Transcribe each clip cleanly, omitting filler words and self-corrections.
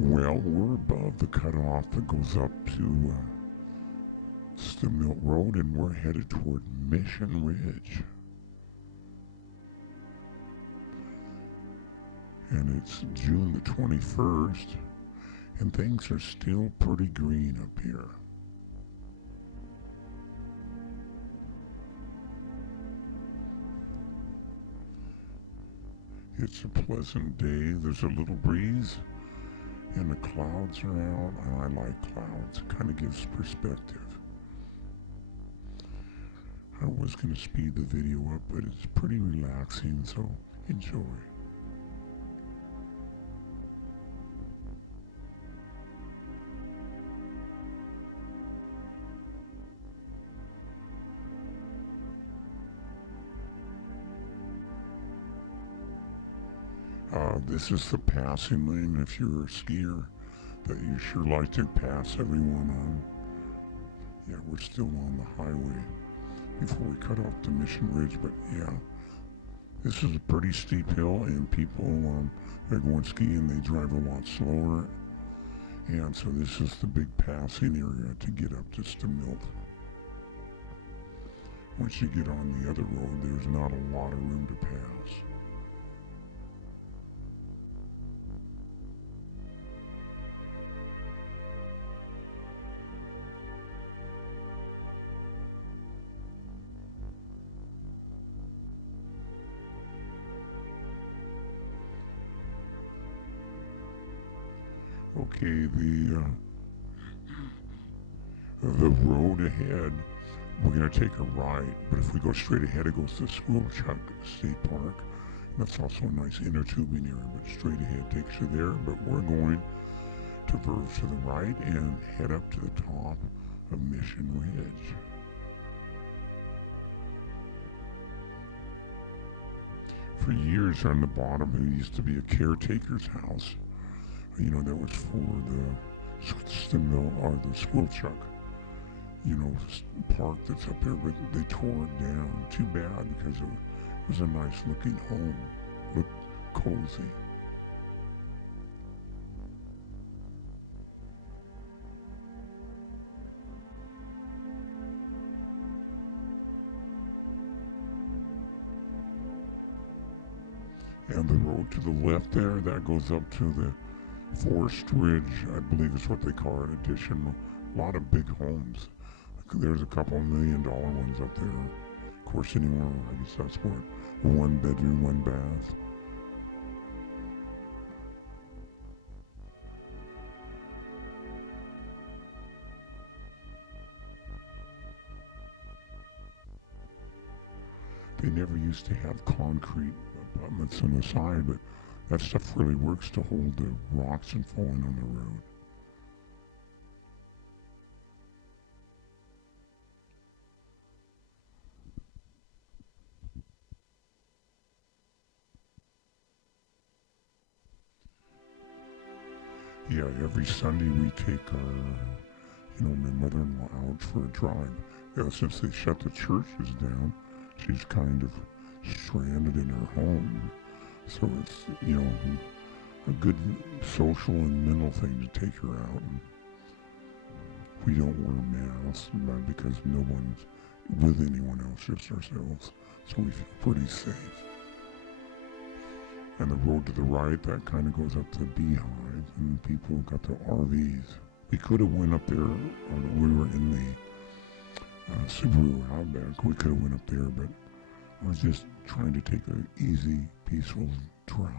Well, we're above the cutoff that goes up to Mill Road, and we're headed toward Mission Ridge. And it's June the 21st, and things are still pretty green up here. It's a pleasant day. There's a little breeze, and the clouds are out. I like clouds. It kind of gives perspective. I was going to speed the video up, but it's pretty relaxing, so enjoy. This is the passing lane if you're a skier that you sure like to pass everyone on. Yeah, we're still on the highway before we cut off the Mission Ridge, but yeah, this is a pretty steep hill, and people that are going skiing, they drive a lot slower, and so this is the big passing area to get up to Stemmilt. Once you get on the other road, there's not a lot of room to pass. Okay, the road ahead, we're going to take a right, but if we go straight ahead, it goes to Squilchuck State Park. That's also a nice inner tubing area, but straight ahead takes you there. But we're going to verge to the right and head up to the top of Mission Ridge. For years on the bottom, it used to be a caretaker's house. You know, that was for the Stemmill or the Squilchuck, park that's up there, but they tore it down. Too bad, because it was a nice looking home. Looked cozy. And the road to the left there, that goes up to the Forest Ridge, I believe is what they call it, addition. A lot of big homes. There's a couple $1 million ones up there. Of course, anywhere, I guess that's what, 1 bedroom, 1 bath. They never used to have concrete abutments on the side, but that stuff really works to hold the rocks from falling on the road. Yeah, every Sunday we take my mother-in-law out for a drive. Yeah, since they shut the churches down, she's kind of stranded in her home. So it's, a good social and mental thing to take her out. And we don't wear masks, not because no one's with anyone else, just ourselves. So we feel pretty safe. And the road to the right, that kind of goes up to the Beehive, and people got their RVs. We could have went up there, we were in the Subaru Outback, we could have went up there, but I was just trying to take an easy, peaceful drive.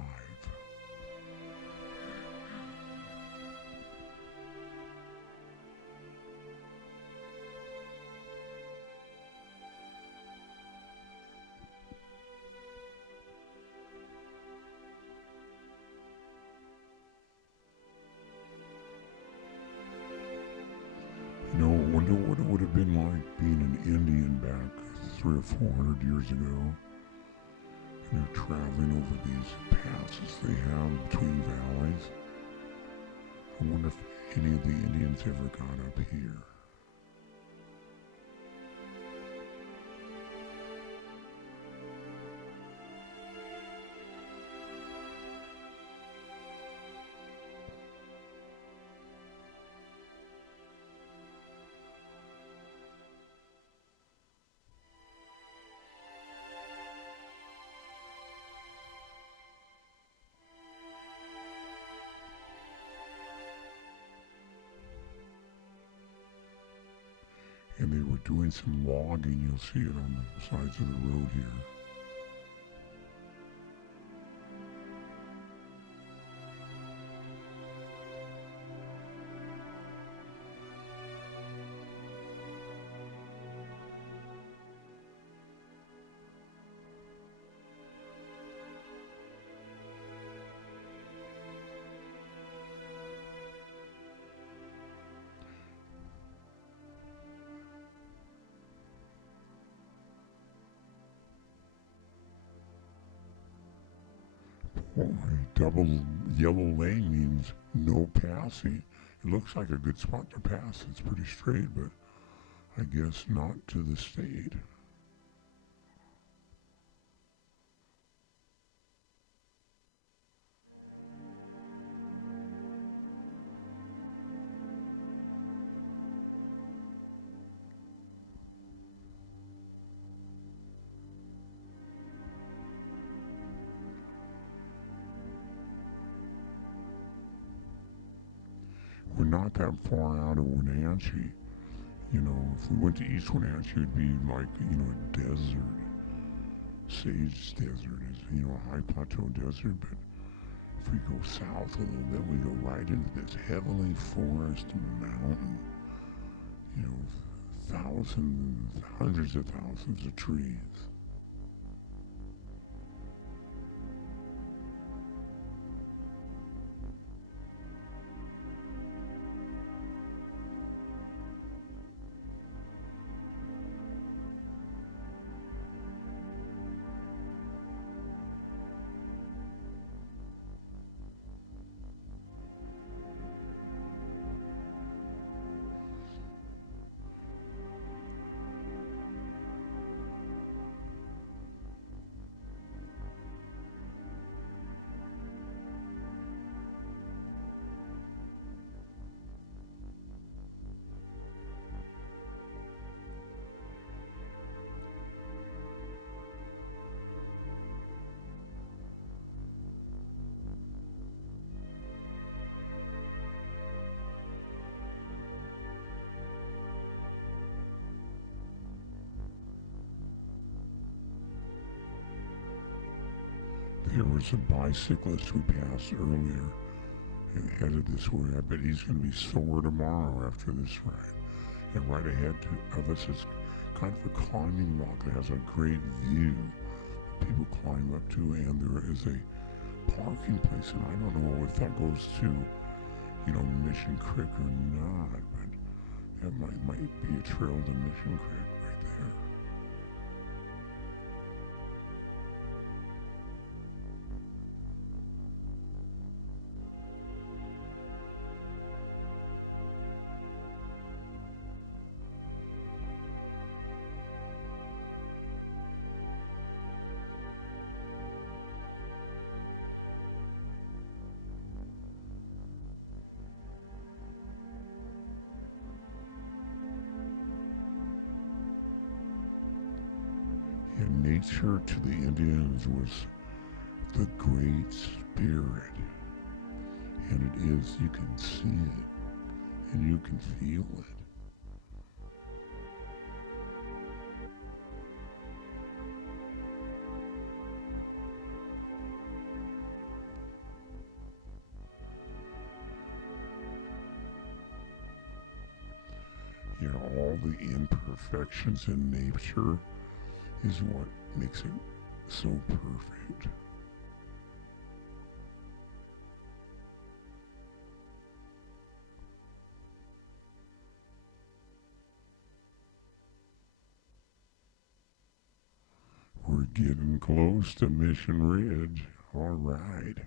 Wonder what it would have been like being an Indian back 300 or 400 years ago. And they're traveling over these passes they have between valleys. I wonder if any of the Indians ever got up here. and they were doing some logging. You'll see it on the sides of the road here. Boy, double yellow lane means no passing. It looks like a good spot to pass. It's pretty straight, but I guess not to the state. We're not that far out of Wenatchee. You know, if we went to East Wenatchee, it'd be like, a desert. Sage desert is, a high plateau desert, but if we go south a little bit, we go right into this heavily forested mountain. Thousands, hundreds of thousands of trees. There was a bicyclist we passed earlier and headed this way. I bet he's going to be sore tomorrow after this ride. And right ahead of us is kind of a climbing rock that has a great view people climb up to, and there is a parking place, and I don't know if that goes to, Mission Creek or not, but that might be a trail to Mission Creek right there. And nature to the Indians was the Great Spirit. And it is, you can see it, and you can feel it. All the imperfections in nature is what makes it so perfect. We're getting close to Mission Ridge. All right.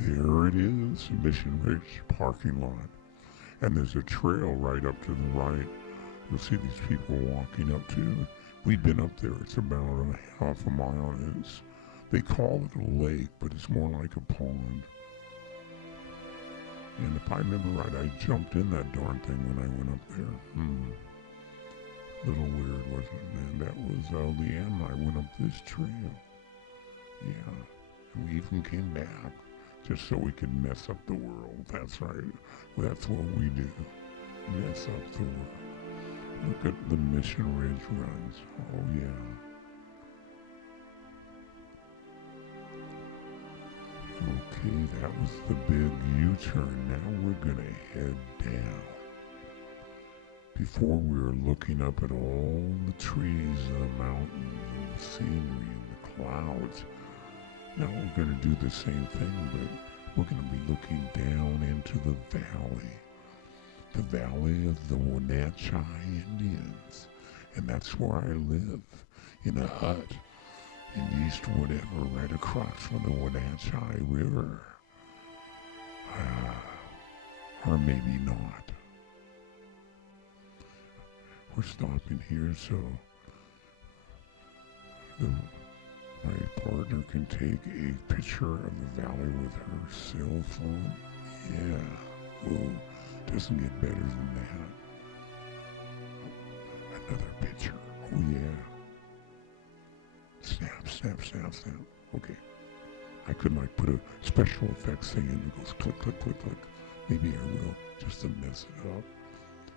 There it is, Mission Ridge parking lot. And there's a trail right up to the right. You'll see these people walking up to. We've been up there. It's about a half a mile. They call it a lake, but it's more like a pond. And if I remember right, I jumped in that darn thing when I went up there. Little weird, wasn't it, man? That was Leanne and I went up this trail. Yeah. And we even came back just so we could mess up the world. That's right. That's what we do. Mess up the world. Look at the Mission Ridge runs. Oh, yeah. Okay, that was the big U-turn. Now we're gonna head down. Before we were looking up at all the trees, the mountains, and the scenery, and the clouds. Now we're gonna do the same thing, but we're gonna be looking down into the valley of the Wenatchee Indians. And that's where I live, in a hut in East whatever, right across from the Wenatchee River. Or maybe not. We're stopping here so my partner can take a picture of the valley with her cell phone. Yeah, whoa, doesn't get better than that. Another picture, oh yeah. Snap, snap, snap, snap. Okay. I could like put a special effects thing in that goes click, click, click, click. Maybe I will, just to mess it up.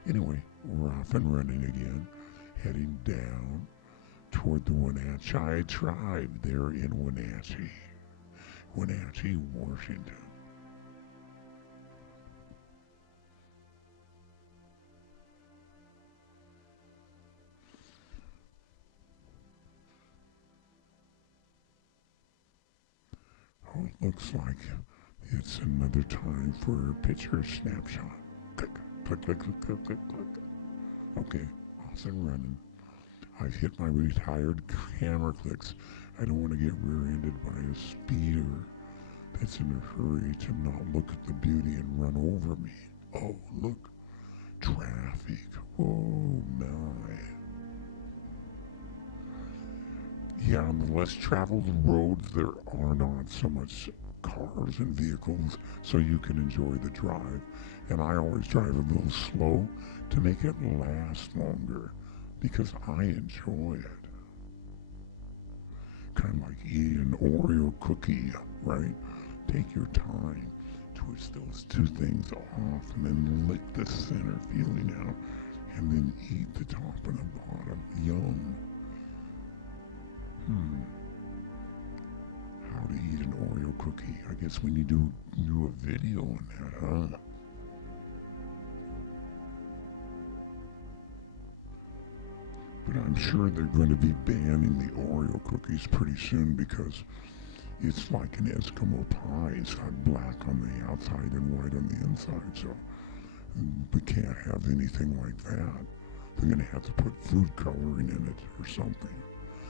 Anyway, we're off and running again, heading down toward the Wenatchee tribe there in Wenatchee, Washington. Oh, it looks like it's another time for a picture snapshot. Click, click, click, click, click, click, click. Okay, off and running. I've hit my retired camera clicks. I don't want to get rear-ended by a speeder that's in a hurry to not look at the beauty and run over me. Oh, look, traffic. Oh, my. Yeah, on the less traveled roads, there are not so much cars and vehicles, so you can enjoy the drive. And I always drive a little slow to make it last longer, because I enjoy it. Kind of like eating an Oreo cookie, right? Take your time, twist those two things off, and then lick the center feeling out, and then eat the top and the bottom. Yum. How to eat an Oreo cookie. I guess we need to do a video on that, huh? But I'm sure they're going to be banning the Oreo cookies pretty soon because it's like an Eskimo pie. It's got black on the outside and white on the inside, so we can't have anything like that. They're going to have to put food coloring in it or something,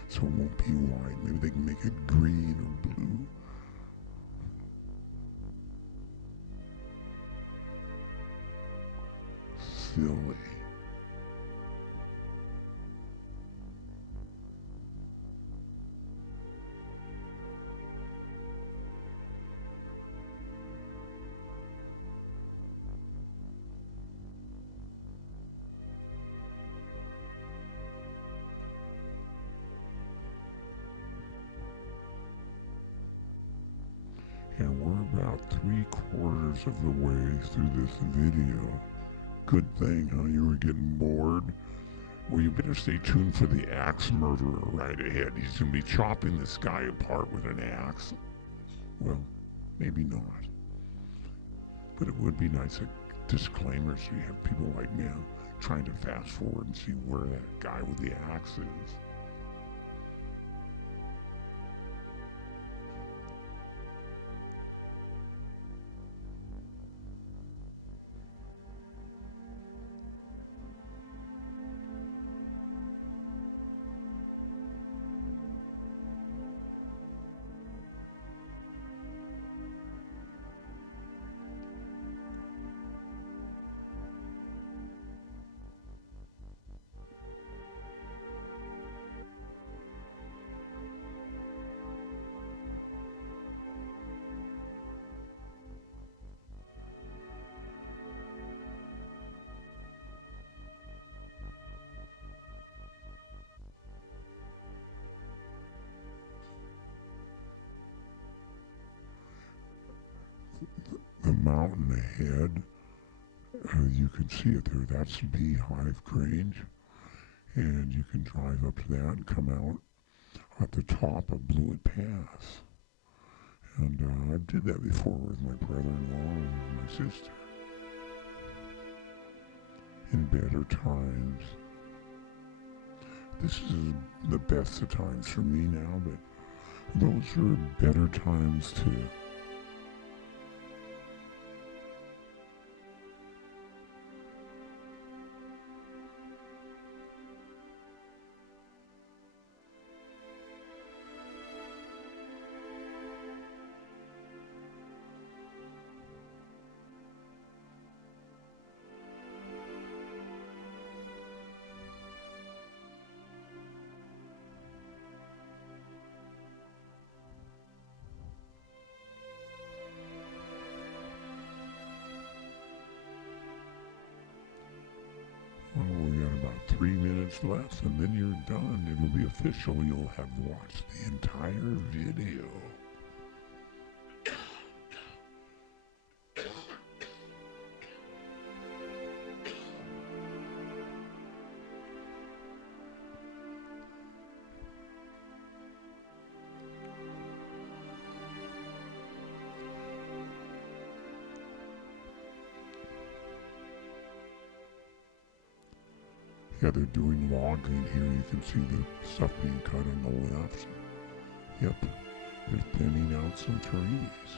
so it won't be white. Maybe they can make it green or blue. Silly. And we're about 3/4 of the way through this video. Good thing, huh? You were getting bored? Well, you better stay tuned for the axe murderer right ahead. He's going to be chopping this guy apart with an axe. Well, maybe not. But it would be nice, a disclaimer, so you have people like me trying to fast forward and see where that guy with the axe is. mountain ahead. You can see it there. That's Beehive Grange. And you can drive up to that and come out at the top of Blewett Pass. And I did that before with my brother-in-law and my sister. In better times. This is the best of times for me now, but those are better times too. Well, we got about 3 minutes left, and then you're done. It'll be official. You'll have watched the entire video. Yeah, they're doing logging here. You can see the stuff being cut on the left. Yep, they're thinning out some trees.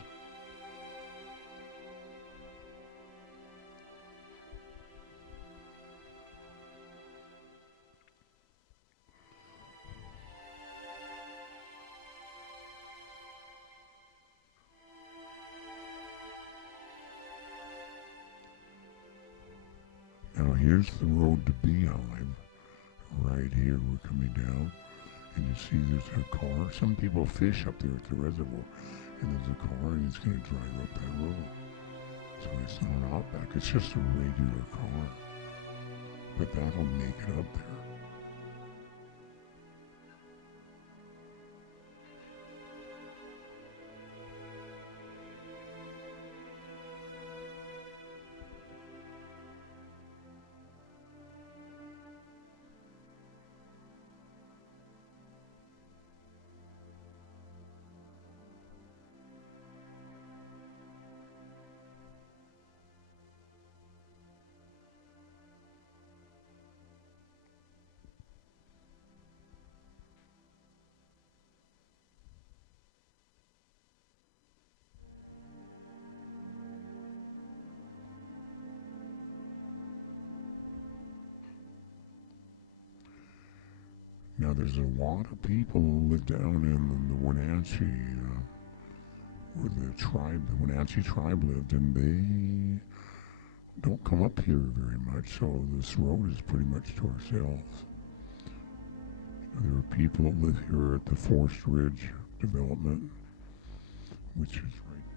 Now here's the road to Beehive. Right here we're coming down. And you see there's a car. Some people fish up there at the reservoir. And there's a car and he's going to drive up that road. So it's not Outback, it's just a regular car. But that'll make it up there. Now there's a lot of people who live down in the Wenatchee, where the Wenatchee tribe lived, and they don't come up here very much, so this road is pretty much to ourselves. There are people that live here at the Forest Ridge development, which is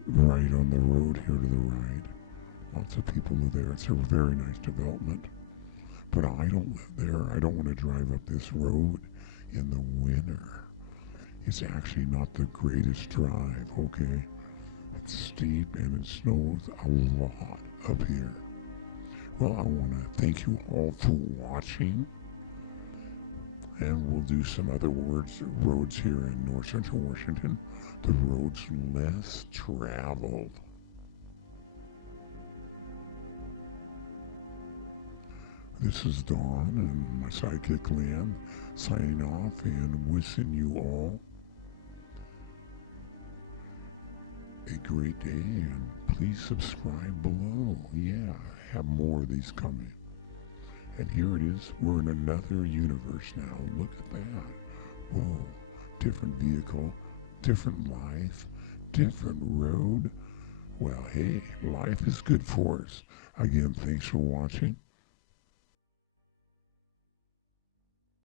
right on the road here to the right. Lots of people live there. It's a very nice development. But I don't live there. I don't want to drive up this road in the winter. It's actually not the greatest drive, okay? It's steep and it snows a lot up here. Well, I want to thank you all for watching. And we'll do some other roads here in North Central Washington. The roads less traveled. This is Dawn and my sidekick Lan signing off and wishing you all a great day, and please subscribe below. Yeah, have more of these coming. And here it is, we're in another universe now. Look at that. Whoa, different vehicle, different life, different road. Well, hey, life is good for us. Again, thanks for watching.